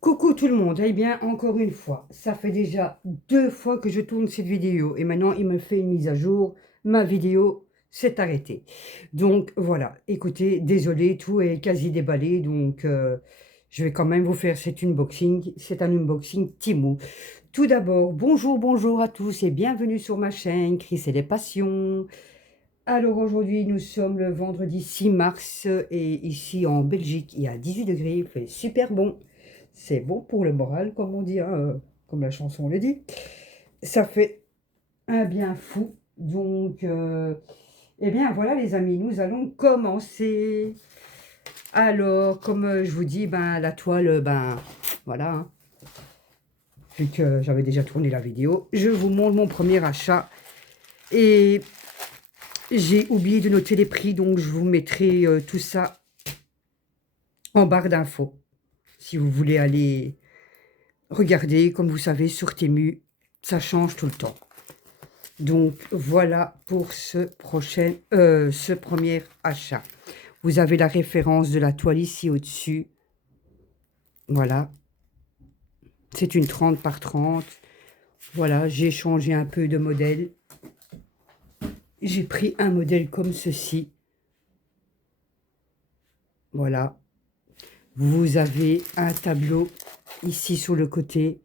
Coucou tout le monde, eh bien encore une fois, ça fait déjà 2 fois que je tourne cette vidéo et maintenant il me fait une mise à jour, ma vidéo s'est arrêtée. Donc voilà, écoutez, désolé, tout est quasi déballé, donc je vais quand même vous faire cet unboxing, c'est un unboxing Temu. Tout d'abord, bonjour à tous et bienvenue sur ma chaîne Chris et les passions. Alors aujourd'hui nous sommes le vendredi 6 mars et ici en Belgique il y a 18 degrés, il fait super bon. C'est bon pour le moral, comme on dit, hein, comme la chanson le dit. Ça fait un bien fou. Donc, eh bien voilà les amis, nous allons commencer. Alors, comme je vous dis, ben la toile, ben voilà, hein. Vu que j'avais déjà tourné la vidéo, je vous montre mon premier achat. Et j'ai oublié de noter les prix, donc je vous mettrai tout ça en barre d'infos. Si vous voulez aller regarder, comme vous savez, sur Temu, ça change tout le temps. Donc voilà pour ce premier achat. Vous avez la référence de la toile ici au-dessus. Voilà. C'est une 30 par 30. Voilà, j'ai changé un peu de modèle. J'ai pris un modèle comme ceci. Voilà. Vous avez un tableau ici sur le côté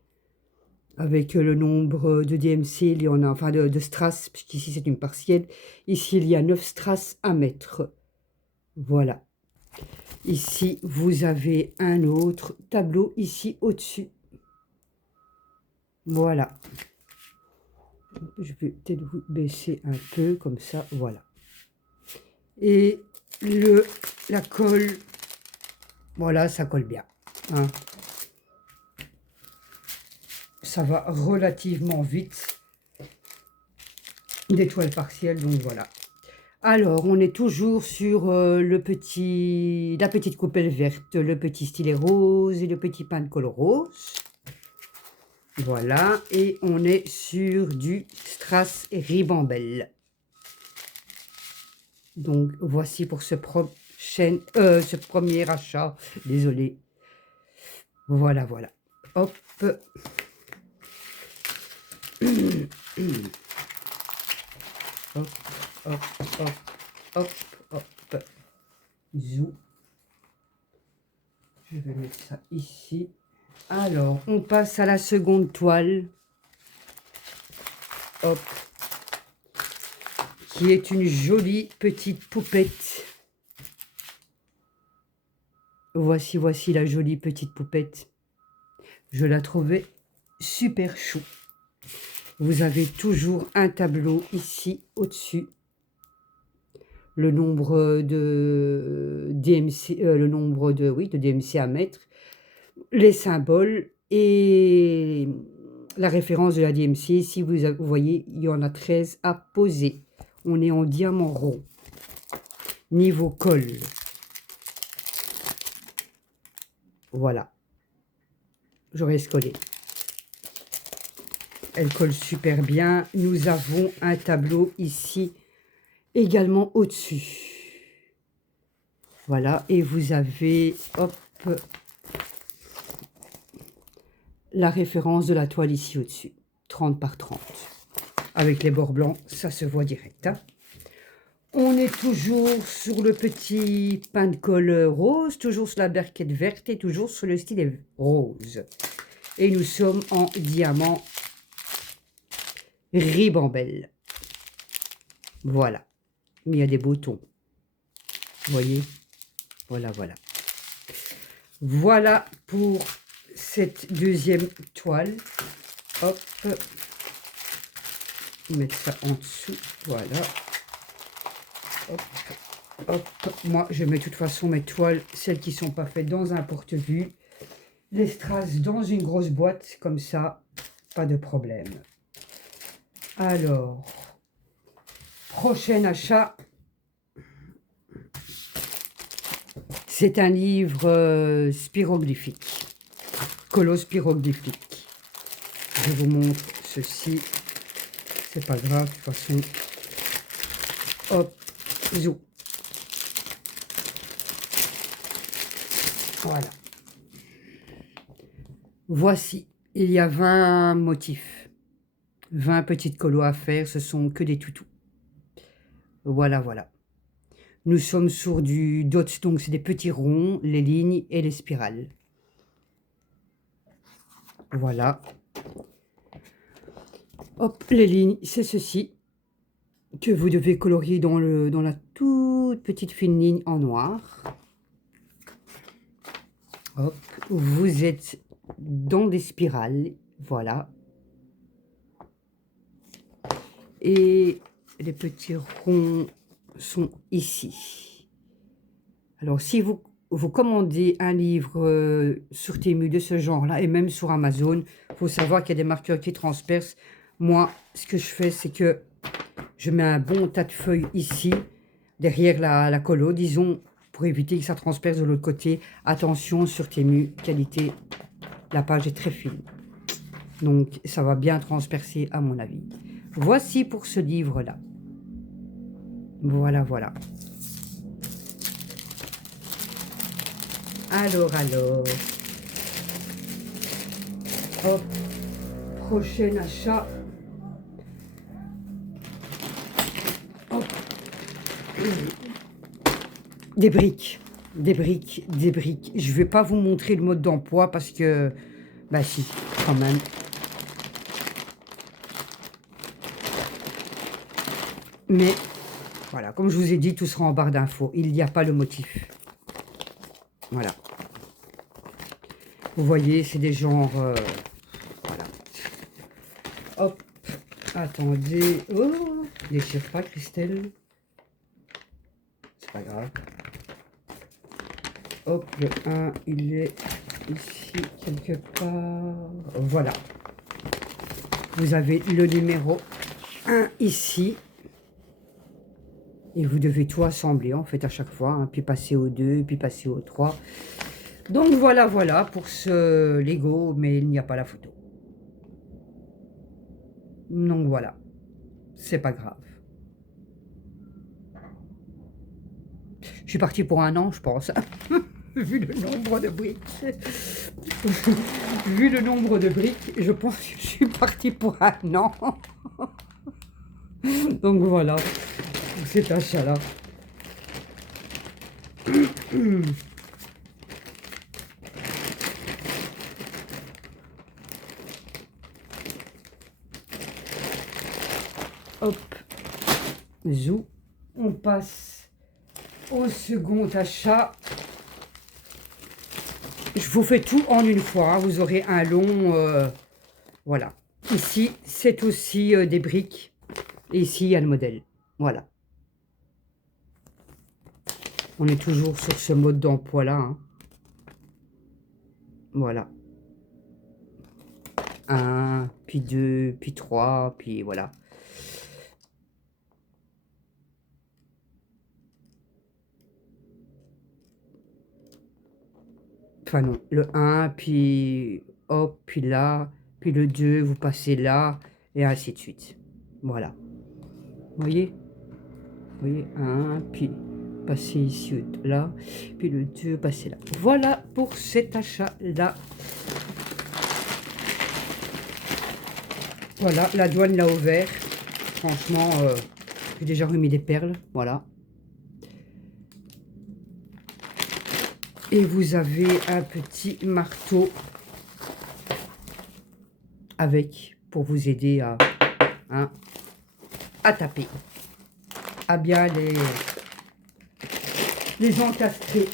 avec le nombre de DMC, il y en a, enfin de strass, puisqu'ici c'est une partielle. Ici, il y a 9 strass à mettre. Voilà. Ici, vous avez un autre tableau ici au-dessus. Voilà. Je vais peut-être vous baisser un peu comme ça. Voilà. Et la colle, voilà, ça colle bien, hein. Ça va relativement vite. Des toiles partielles, donc voilà. Alors, on est toujours sur la petite coupelle verte, le petit stylet rose et le petit pain de colle rose. Voilà, et on est sur du strass ribambelle. Donc, voici pour ce premier achat. Désolé. Voilà, voilà. Hop. Hop, hop, hop, hop, hop. Zou. Je vais mettre ça ici. Alors, on passe à la seconde toile. Hop. Qui est une jolie petite poupette. Voici la jolie petite poupette. Je la trouvais super chou. Vous avez toujours un tableau ici au-dessus. Le nombre de DMC, de DMC à mettre, les symboles et la référence de la DMC. Si vous voyez, il y en a 13 à poser. On est en diamant rond. Niveau colle. Voilà. J'aurais collé. Elle colle super bien. Nous avons un tableau ici également au-dessus. Voilà. Et vous avez, hop, la référence de la toile ici au-dessus. 30 par 30. Avec les bords blancs, ça se voit direct, hein. On est toujours sur le petit pain de colle rose, toujours sur la berquette verte et toujours sur le stylet rose. Et nous sommes en diamant ribambelle. Voilà. Mais il y a des boutons. Vous voyez? Voilà, voilà. Voilà pour cette deuxième toile. Hop. Mettre ça en dessous. Voilà. Hop. Hop. Moi, je mets de toute façon mes toiles, celles qui ne sont pas faites, dans un porte-vue. Les strass dans une grosse boîte, comme ça, pas de problème. Alors, prochain achat. C'est un livre spiroglyphique, colosse spiroglyphique. Je vous montre ceci. C'est pas grave, de toute façon. Hop, zou. Voilà. Voici, il y a 20 motifs, 20 petites colos à faire, ce sont que des toutous. Voilà, voilà. Nous sommes sur du dot, donc c'est des petits ronds, les lignes et les spirales. Voilà. Hop, les lignes, c'est ceci que vous devez colorier dans la toute petite fine ligne en noir. Hop, vous êtes dans des spirales, voilà. Et les petits ronds sont ici. Alors, si vous commandez un livre sur Temu de ce genre-là, et même sur Amazon, il faut savoir qu'il y a des marqueurs qui transpercent. Moi, ce que je fais, c'est que je mets un bon tas de feuilles ici, derrière la colo, disons, pour éviter que ça transperce de l'autre côté. Attention, sur Temu, qualité, la page est très fine. Donc, ça va bien transpercer à mon avis. Voici pour ce livre-là. Voilà, voilà. Alors. Hop, prochain achat. Hop. Des briques. Des briques, des briques. Je ne vais pas vous montrer le mode d'emploi parce que... Bah si, quand même. Mais, voilà, comme je vous ai dit, tout sera en barre d'infos. Il n'y a pas le motif. Voilà. Vous voyez, c'est des genres... voilà. Hop. Attendez. Oh, déchire pas, Christelle. C'est pas grave. Hop, le 1, il est ici, quelque part. Voilà. Vous avez le numéro 1 ici. Et vous devez tout assembler, en fait, à chaque fois. Hein, puis passer au 2, puis passer au 3. Donc, voilà, voilà pour ce Lego, mais il n'y a pas la photo. Donc, voilà. C'est pas grave. Je suis partie pour un an, je pense. Vu le nombre de briques. Vu le nombre de briques, je pense que je suis partie pour un an. Donc voilà, pour cet achat-là. Hop, zou. On passe au second achat. Je vous fais tout en une fois. Hein. Vous aurez un long... voilà. Ici, c'est aussi des briques. Et ici, il y a le modèle. Voilà. On est toujours sur ce mode d'emploi-là. Hein. Voilà. 1, puis 2, puis 3, puis voilà. Enfin non, le 1, puis hop, puis là, puis le 2, vous passez là, et ainsi de suite. Voilà. Vous voyez? Vous voyez, 1, puis passer ici, là, puis le 2, passer là. Voilà pour cet achat-là. Voilà, la douane l'a ouvert. Franchement, j'ai déjà remis des perles, voilà. Et vous avez un petit marteau avec pour vous aider à taper, à bien les encastrer.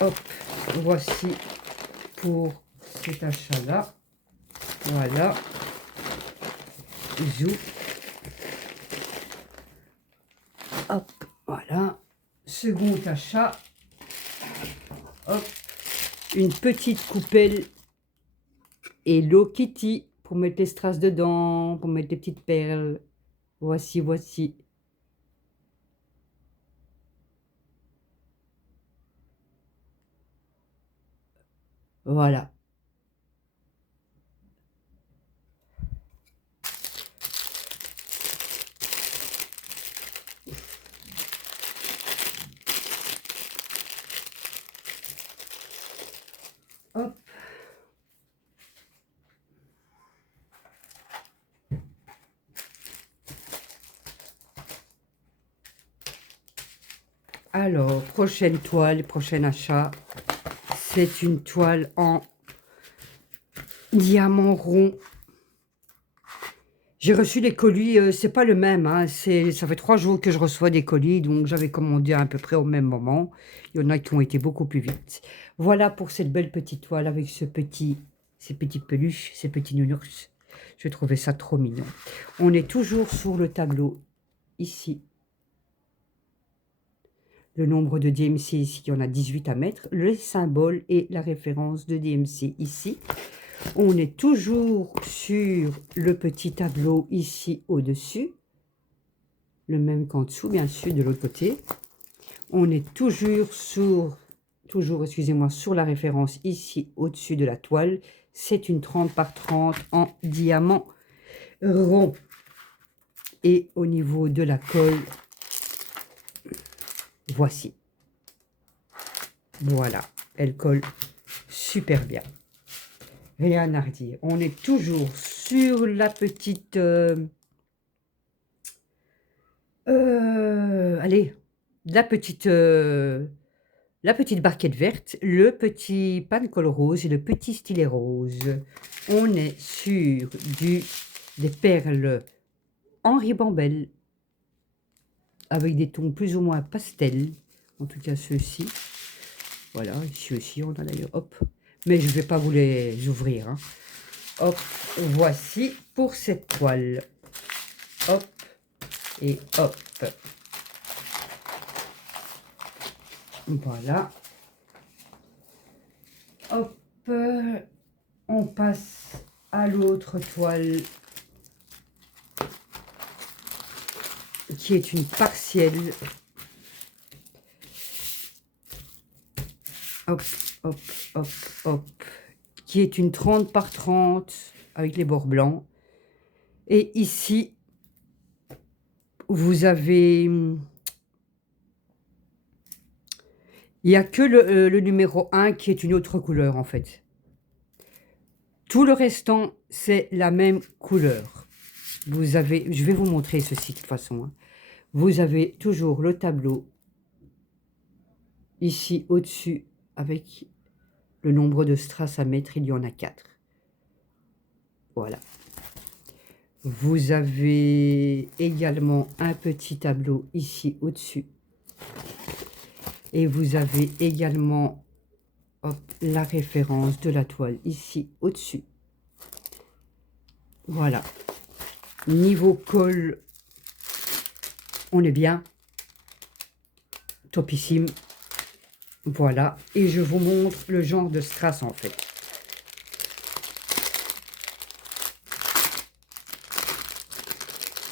Hop, voici pour cet achat-là. Voilà. Zou. Hop, voilà. Second achat. Hop. Une petite coupelle Hello Kitty pour mettre les strass dedans, pour mettre des petites perles. Voici, voici. Voilà. Alors, prochaine toile, prochain achat. C'est une toile en diamant rond. J'ai reçu des colis, c'est pas le même, hein, ça fait 3 jours que je reçois des colis, donc j'avais commandé à peu près au même moment. Il y en a qui ont été beaucoup plus vite. Voilà pour cette belle petite toile avec ces petites peluches, ces petits nounours. Je trouvais ça trop mignon. On est toujours sur le tableau, ici. Le nombre de DMC ici, il y en a 18 à mettre. Le symbole et la référence de DMC ici. On est toujours sur le petit tableau ici au-dessus. Le même qu'en dessous, bien sûr, de l'autre côté. On est excusez-moi, sur la référence ici au-dessus de la toile. C'est une 30 par 30 en diamant rond. Et au niveau de la colle, voici. Voilà, elle colle super bien. Rien à redire. On est toujours sur la petite... allez, la petite barquette verte, le petit pan-colle rose et le petit stylet rose. On est sur des perles en ribambelle avec des tons plus ou moins pastel. En tout cas, ceux-ci. Voilà, ici aussi, on a d'ailleurs, hop. Mais je ne vais pas vous les ouvrir, hein. Hop, voici pour cette toile. Hop, et hop. Voilà. Hop, on passe à l'autre toile qui est une partielle. Hop, hop, hop, hop. Qui est une 30 par 30 avec les bords blancs. Et ici, vous avez... Il n'y a que le numéro 1 qui est une autre couleur en fait. Tout le restant, c'est la même couleur. Vous avez, je vais vous montrer ceci de toute façon, hein. Vous avez toujours le tableau ici au-dessus avec le nombre de strass à mettre. Il y en a 4. Voilà. Vous avez également un petit tableau ici au-dessus. Et vous avez également hop, la référence de la toile ici au-dessus. Voilà. Niveau colle, on est bien. Topissime. Voilà. Et je vous montre le genre de strass en fait.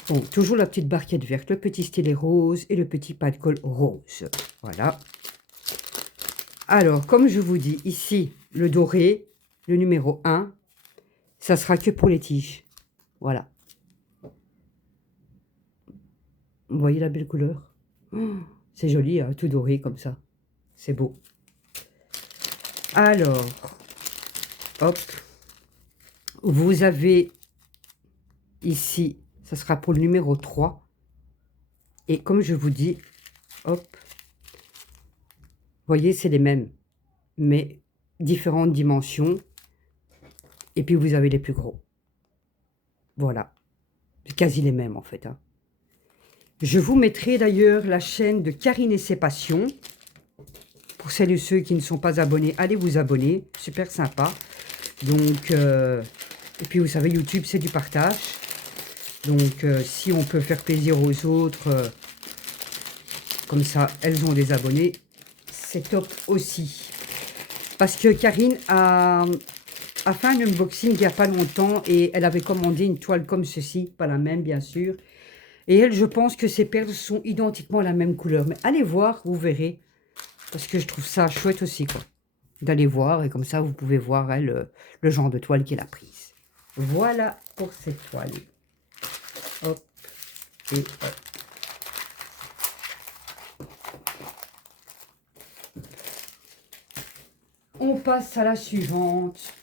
Bon, toujours la petite barquette verte, le petit stylet rose et le petit pas de colle rose. Voilà. Alors, comme je vous dis, ici, le doré, le numéro 1, ça sera que pour les tiges. Voilà. Vous voyez la belle couleur? Oh, c'est joli, hein, tout doré comme ça. C'est beau. Alors, hop. Vous avez ici, ça sera pour le numéro 3. Et comme je vous dis, hop. Vous voyez, c'est les mêmes, mais différentes dimensions. Et puis, vous avez les plus gros. Voilà. C'est quasi les mêmes, en fait, hein. Je vous mettrai d'ailleurs la chaîne de Karine et ses passions. Pour celles et ceux qui ne sont pas abonnés, allez vous abonner. Super sympa. Donc, et puis vous savez, YouTube, c'est du partage. Donc, si on peut faire plaisir aux autres, comme ça, elles ont des abonnés, c'est top aussi. Parce que Karine a fait un unboxing il n'y a pas longtemps et elle avait commandé une toile comme ceci, pas la même bien sûr. Et elle, je pense que ces perles sont identiquement la même couleur. Mais allez voir, vous verrez. Parce que je trouve ça chouette aussi, quoi. D'aller voir, et comme ça, vous pouvez voir, elle, le genre de toile qu'elle a prise. Voilà pour cette toile. Hop, et hop. On passe à la suivante,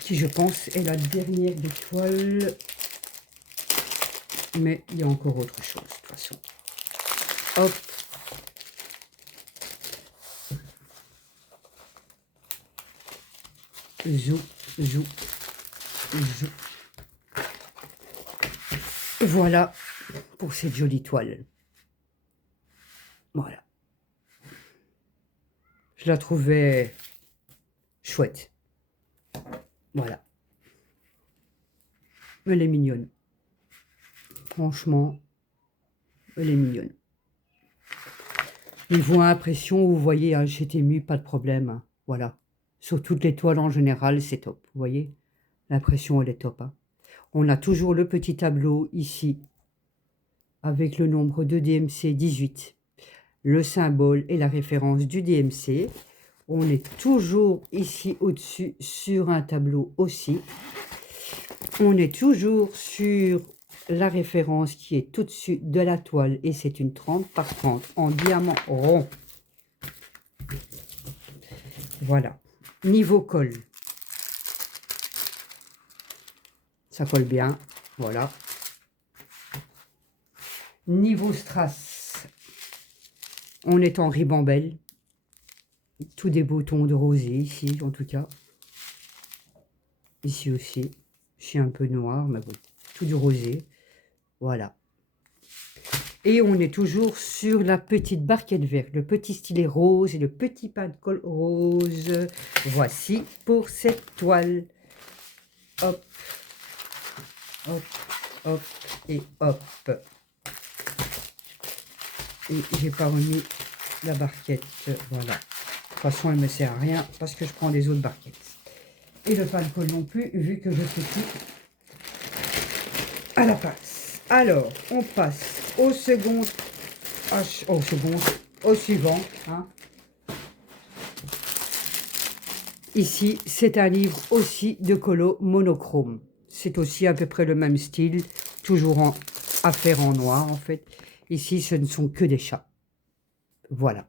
qui, je pense, est la dernière des toiles. Mais il y a encore autre chose, de toute façon. Hop. zou, zou, zou. Voilà pour cette jolie toile. Voilà. Je la trouvais chouette. Voilà. Elle est mignonne. Franchement, elle est mignonne. Niveau impression, vous voyez, hein, chez Temu, pas de problème. Hein. Voilà. Sur toutes les toiles en général, c'est top. Vous voyez, l'impression, elle est top. Hein. On a toujours le petit tableau ici, avec le nombre de DMC 18, le symbole et la référence du DMC. On est toujours ici au-dessus sur un tableau aussi. On est toujours sur la référence qui est au-dessus de la toile et c'est une 30 par 30 en diamant rond. Voilà. Niveau colle, ça colle bien. Voilà. Niveau strass, on est en ribambelle. Tous des boutons de rosé ici, en tout cas. Ici aussi. C'est un peu noir, mais bon. Tout du rosé. Voilà. Et on est toujours sur la petite barquette verte, le petit stylet rose et le petit pain de colle rose. Voici pour cette toile. Hop, hop, hop et hop. Et j'ai pas remis la barquette, voilà. De toute façon, elle ne me sert à rien parce que je prends des autres barquettes. Et le pain de colle non plus, vu que je fais tout à la pince. Alors, on passe au second, au suivant. Hein. Ici, c'est un livre aussi de colo monochrome. C'est aussi à peu près le même style, toujours à faire en noir en fait. Ici, ce ne sont que des chats. Voilà.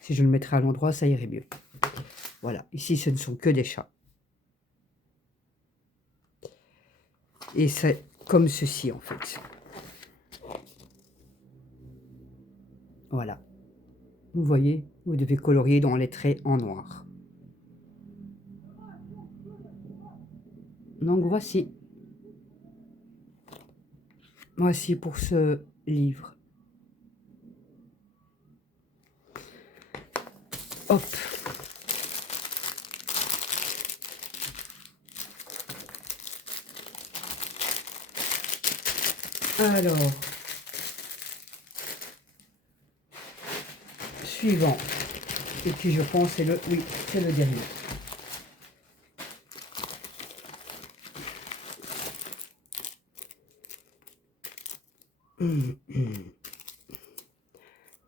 Si je le mettrais à l'endroit, ça irait mieux. Voilà, ici, ce ne sont que des chats. Et c'est comme ceci, en fait. Voilà. Vous voyez, vous devez colorier dans les traits en noir. Donc, voici. Voici pour ce livre. Hop. Alors, suivant. Et puis je pense c'est le, oui, c'est le dernier.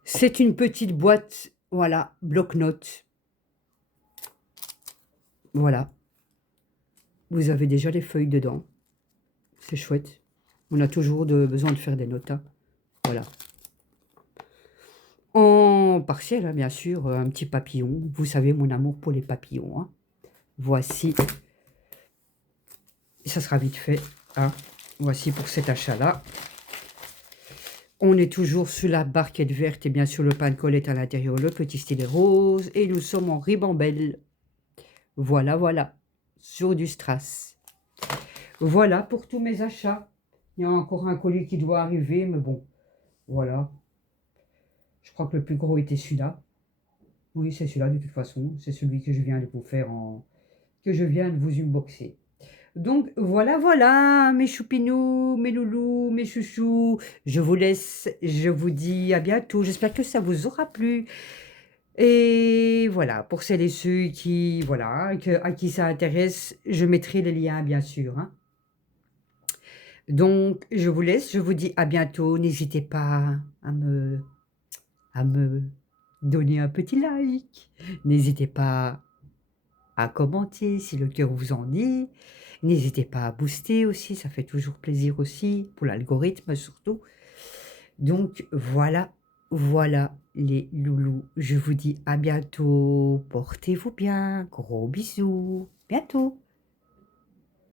C'est une petite boîte, voilà, bloc-notes. Voilà. Vous avez déjà les feuilles dedans. C'est chouette. On a toujours besoin de faire des notes. Hein. Voilà. En partiel, hein, bien sûr, un petit papillon. Vous savez mon amour pour les papillons. Hein. Voici. Ça sera vite fait. Hein. Voici pour cet achat-là. On est toujours sur la barquette verte et bien sûr le pain de colle est à l'intérieur, le petit stylet rose. Et nous sommes en ribambelle. Voilà, voilà. Sur du strass. Voilà pour tous mes achats. Il y a encore un colis qui doit arriver, mais bon, voilà. Je crois que le plus gros était celui-là. Oui, c'est celui-là de toute façon. C'est celui que je viens de vous faire que je viens de vous unboxer. Donc, voilà, voilà, mes choupinous, mes loulous, mes chouchous. Je vous laisse, je vous dis à bientôt. J'espère que ça vous aura plu. Et voilà, pour celles et ceux qui, voilà, à qui ça intéresse, je mettrai les liens, bien sûr. Hein. Donc, je vous laisse, je vous dis à bientôt. N'hésitez pas à me donner un petit like. N'hésitez pas à commenter si le cœur vous en dit. N'hésitez pas à booster aussi, ça fait toujours plaisir aussi, pour l'algorithme surtout. Donc voilà, voilà les loulous. Je vous dis à bientôt. Portez-vous bien. Gros bisous. Bientôt.